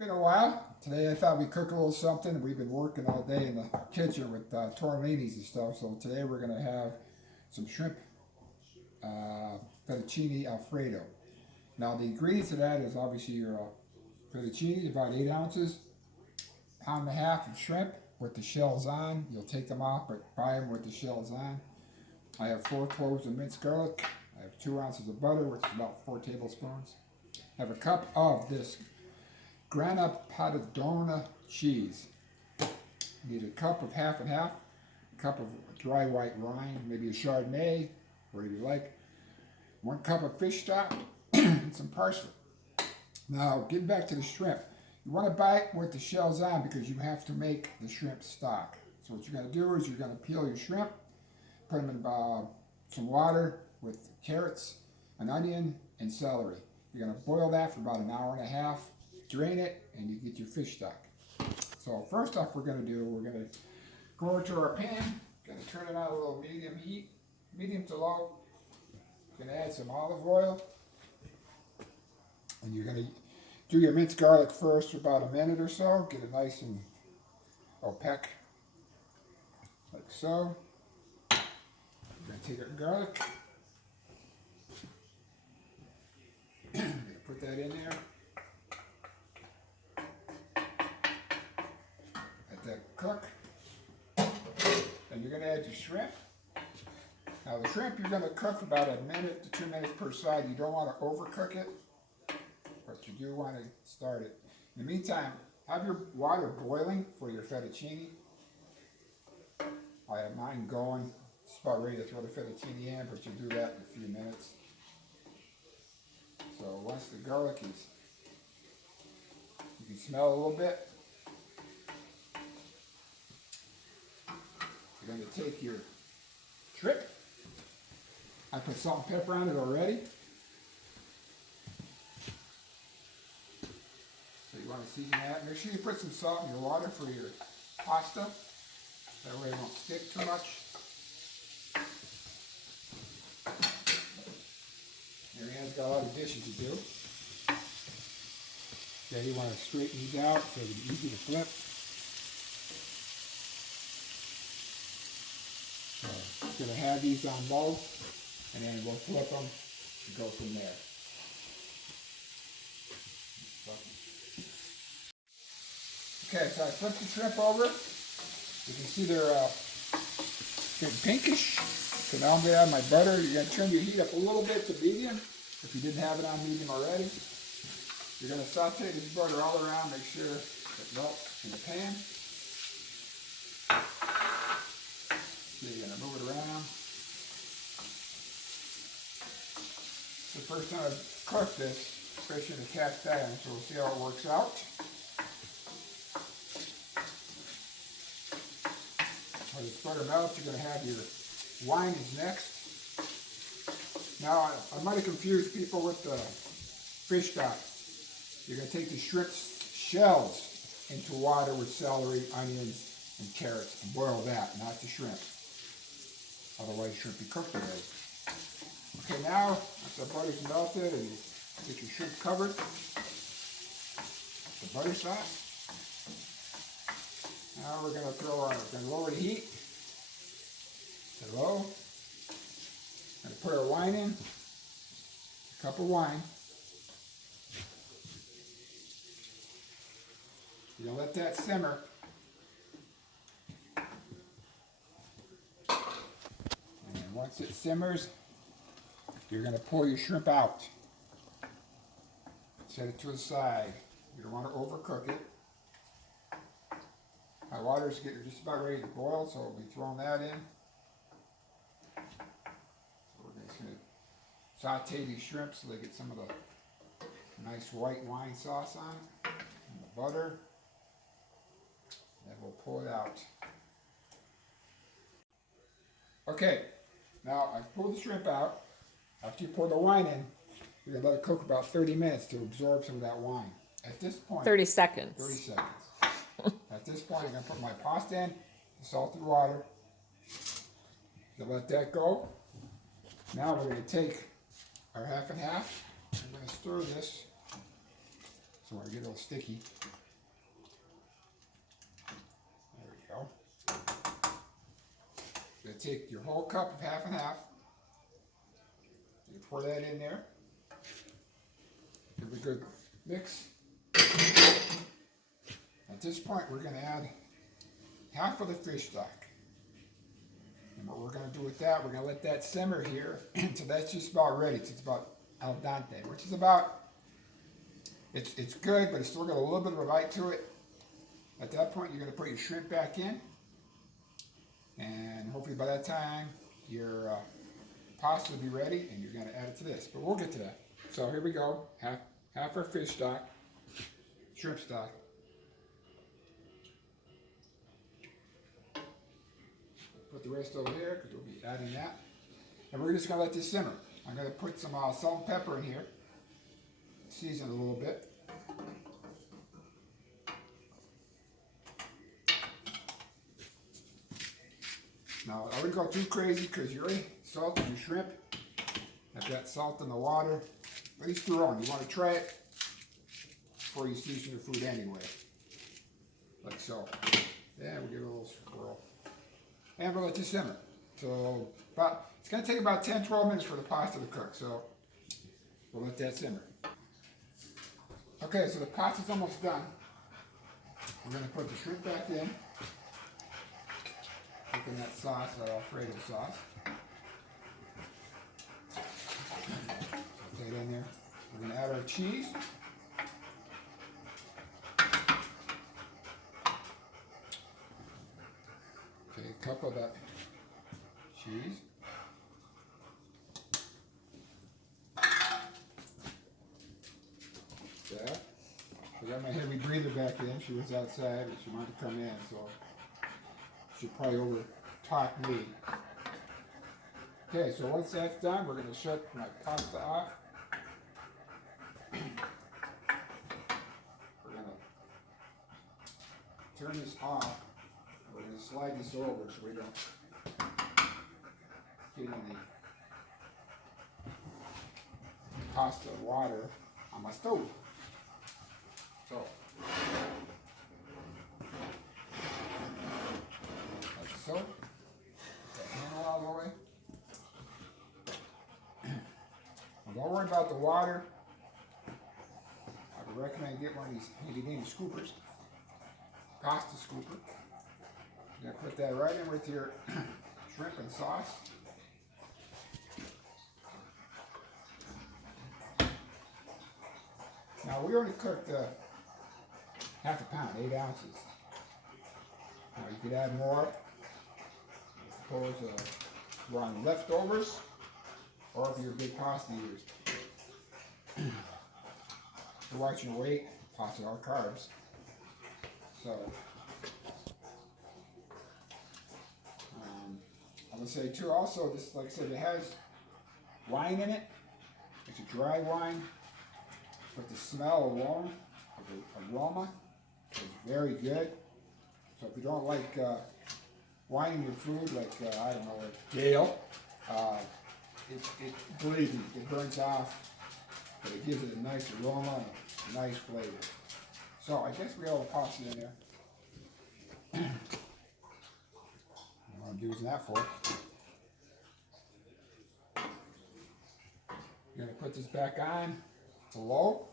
Been a while. Today I thought we'd cook a little something. We've been working all day in the kitchen with tortellinis and stuff. So today we're going to have some shrimp fettuccine alfredo. Now the ingredients of that is obviously your fettuccine, about 8 ounces, pound and a half of shrimp with the shells on. You'll take them off, but buy them with the shells on. I have 4 cloves of minced garlic. I have 2 ounces of butter, which is about 4 tablespoons. I have a cup of this grana padano cheese. You need a cup of half and half, a cup of dry white wine, maybe a Chardonnay, whatever you like, 1 cup of fish stock, and some parsley. Now, getting back to the shrimp, you want to buy it with the shells on because you have to make the shrimp stock. So what you're going to do is you're going to peel your shrimp, put them in some water with carrots, an onion, and celery. You're going to boil that for about an hour and a half. Drain it, and you get your fish stock. So first off, we're going to go over to our pan. Going to turn it on a little medium heat, medium to low. Going to add some olive oil, and you're going to do your minced garlic first for about a minute or so. Get it nice and opaque, like so. We're going to take our garlic. Going to put that in there. Cook, and you're going to add your shrimp. Now the shrimp you're going to cook about 1 minute to 2 minutes per side. You don't want to overcook it, but you do want to start it. In the meantime, have your water boiling for your fettuccine. I have mine going. It's about ready to throw the fettuccine in, but you'll do that in a few minutes. So once the garlic is, you can smell a little bit. You're going to take your shrimp. I put salt and pepper on it already. So you want to season that. Make sure you put some salt in your water for your pasta. That way it won't stick too much. Marianne's got a lot of dishes to do. Yeah, you want to straighten these out so it's easy to flip. Going to have these on low, and then we'll flip them and go from there. Okay, so I flipped the shrimp over. You can see they're getting pinkish. So now I'm going to add my butter. You're going to turn your heat up a little bit to medium if you didn't have it on medium already. You're going to saute this butter all around, make sure it melts in the pan. You're going to move it around. It's the first time I've cooked this, especially in the cast iron, so we'll see how it works out. When this butter melts, you're going to have your wine is next. Now, I might have confused people with the fish stock. You're going to take the shrimp shells into water with celery, onions, and carrots and boil that, not the shrimp. Otherwise, shrimp be cooked already. Okay, now once the butter's melted and you get your shrimp covered, the butter sauce. Now we're going to lower the heat to low. Going to put our wine in, a cup of wine. You're going to let that simmer. Once it simmers, you're going to pull your shrimp out. Set it to the side. You don't want to overcook it. My water's getting just about ready to boil, so we'll be throwing that in. So we're just going to saute these shrimp so they get some of the nice white wine sauce on it, and the butter. Then we'll pull it out. Okay. Now, I've pulled the shrimp out. After you pour the wine in, you're going to let it cook about 30 minutes to absorb some of that wine. At this point... 30 seconds. 30 seconds. At this point, I'm going to put my pasta in, the salted water. So let that go. Now we're going to take our half and half. I'm going to stir this So when I get a little sticky, there we go. You're gonna take your whole cup of half and half. You pour that in there. Give it a good mix. At this point, we're gonna add half of the fish stock. And what we're going to do with that, we're going to let that simmer here until that's just about ready. It's about al dente, which is about, it's good, but it's still got a little bit of a bite to it. At that point, you're going to put your shrimp back in. And hopefully by that time, your pasta will be ready and you're going to add it to this. But we'll get to that. So here we go. Half our fish stock, shrimp stock. Put the rest over here because we'll be adding that. And we're just going to let this simmer. I'm going to put some salt and pepper in here. Season it a little bit. Now, I wouldn't go too crazy because you already salted your shrimp. I've got salt in the water. At least your own. You want to try it before you season your food anyway. Like so. Yeah, we'll give it a little swirl. And we'll let this simmer. So it's going to take about 10-12 minutes for the pasta to cook. So we'll let that simmer. Okay, so the pasta's almost done. We're going to put the shrimp back in. Cook in that sauce, that alfredo sauce. Put that in there. We're going to add our cheese. Okay, a cup of that cheese. That. I got my heavy breather back in. She was outside, but she wanted to come in, so she probably over-talked me. Okay, so once that's done, we're going to shut my pasta off. We're going to turn this off. We're going to slide this over so we don't get any pasta water on my stove. So, like so. Put the handle out of the way. Don't worry about the water. I would recommend get one of these handy-dandy scoopers. Pasta scooper. You're going to put that right in with your shrimp and sauce. Now we already cooked half a pound, 8 ounces. Now you could add more. Suppose we're on leftovers, or if you're big pasta eaters. You're watching your weight, pasta are carbs. So I'm gonna say too. Also, this, like I said, it has wine in it. It's a dry wine, but the smell alone, the aroma, is very good. So if you don't like wine in your food, like I don't know, like Gale, believe me, it burns off, but it gives it a nice aroma and a nice flavor. So I guess we have a pasta in there. What I'm using that for. You're going to put this back on to low.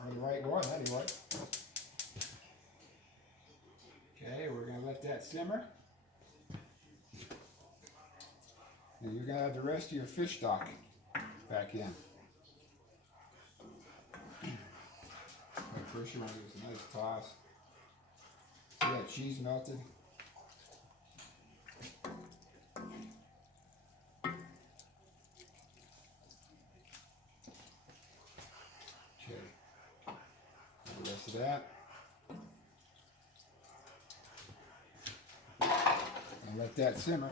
Or the right one, anyway. Okay, we're going to let that simmer. And you're going to add the rest of your fish stock back in. But first you want to give it a nice toss. See that cheese melted? Okay. The rest of that. And let that simmer.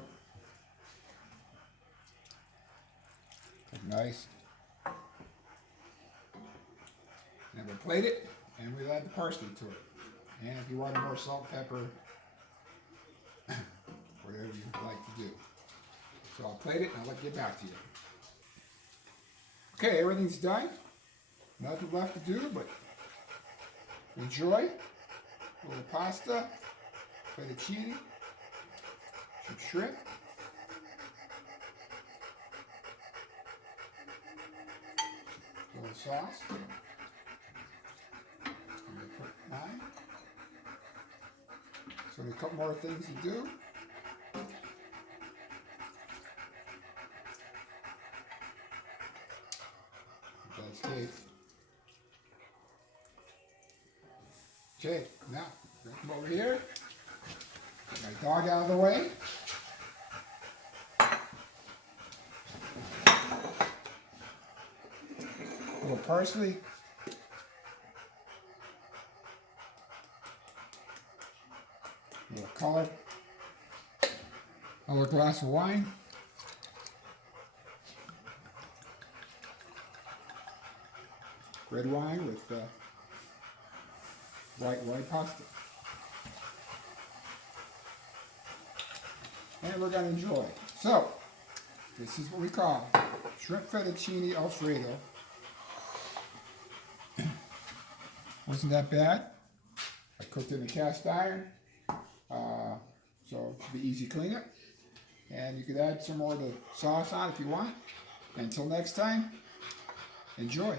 Nice. And we'll plate it, and we'll add the parsley to it. And if you want more salt, pepper, whatever you like to do. So I'll plate it and I'll get back to you. Okay, everything's done. Nothing left to do but enjoy a little pasta, fettuccine, some shrimp, a little sauce. I'm going to put mine. So a couple more things to do. That's cake. Okay, now come over here. Get my dog out of the way. A little parsley. A little color. Another glass of wine. Red wine with white pasta. And we're going to enjoy. So, this is what we call shrimp fettuccine alfredo. Wasn't that bad. I cooked in a cast iron, so it should be easy cleanup. And you could add some more of the sauce on if you want. Until next time, enjoy.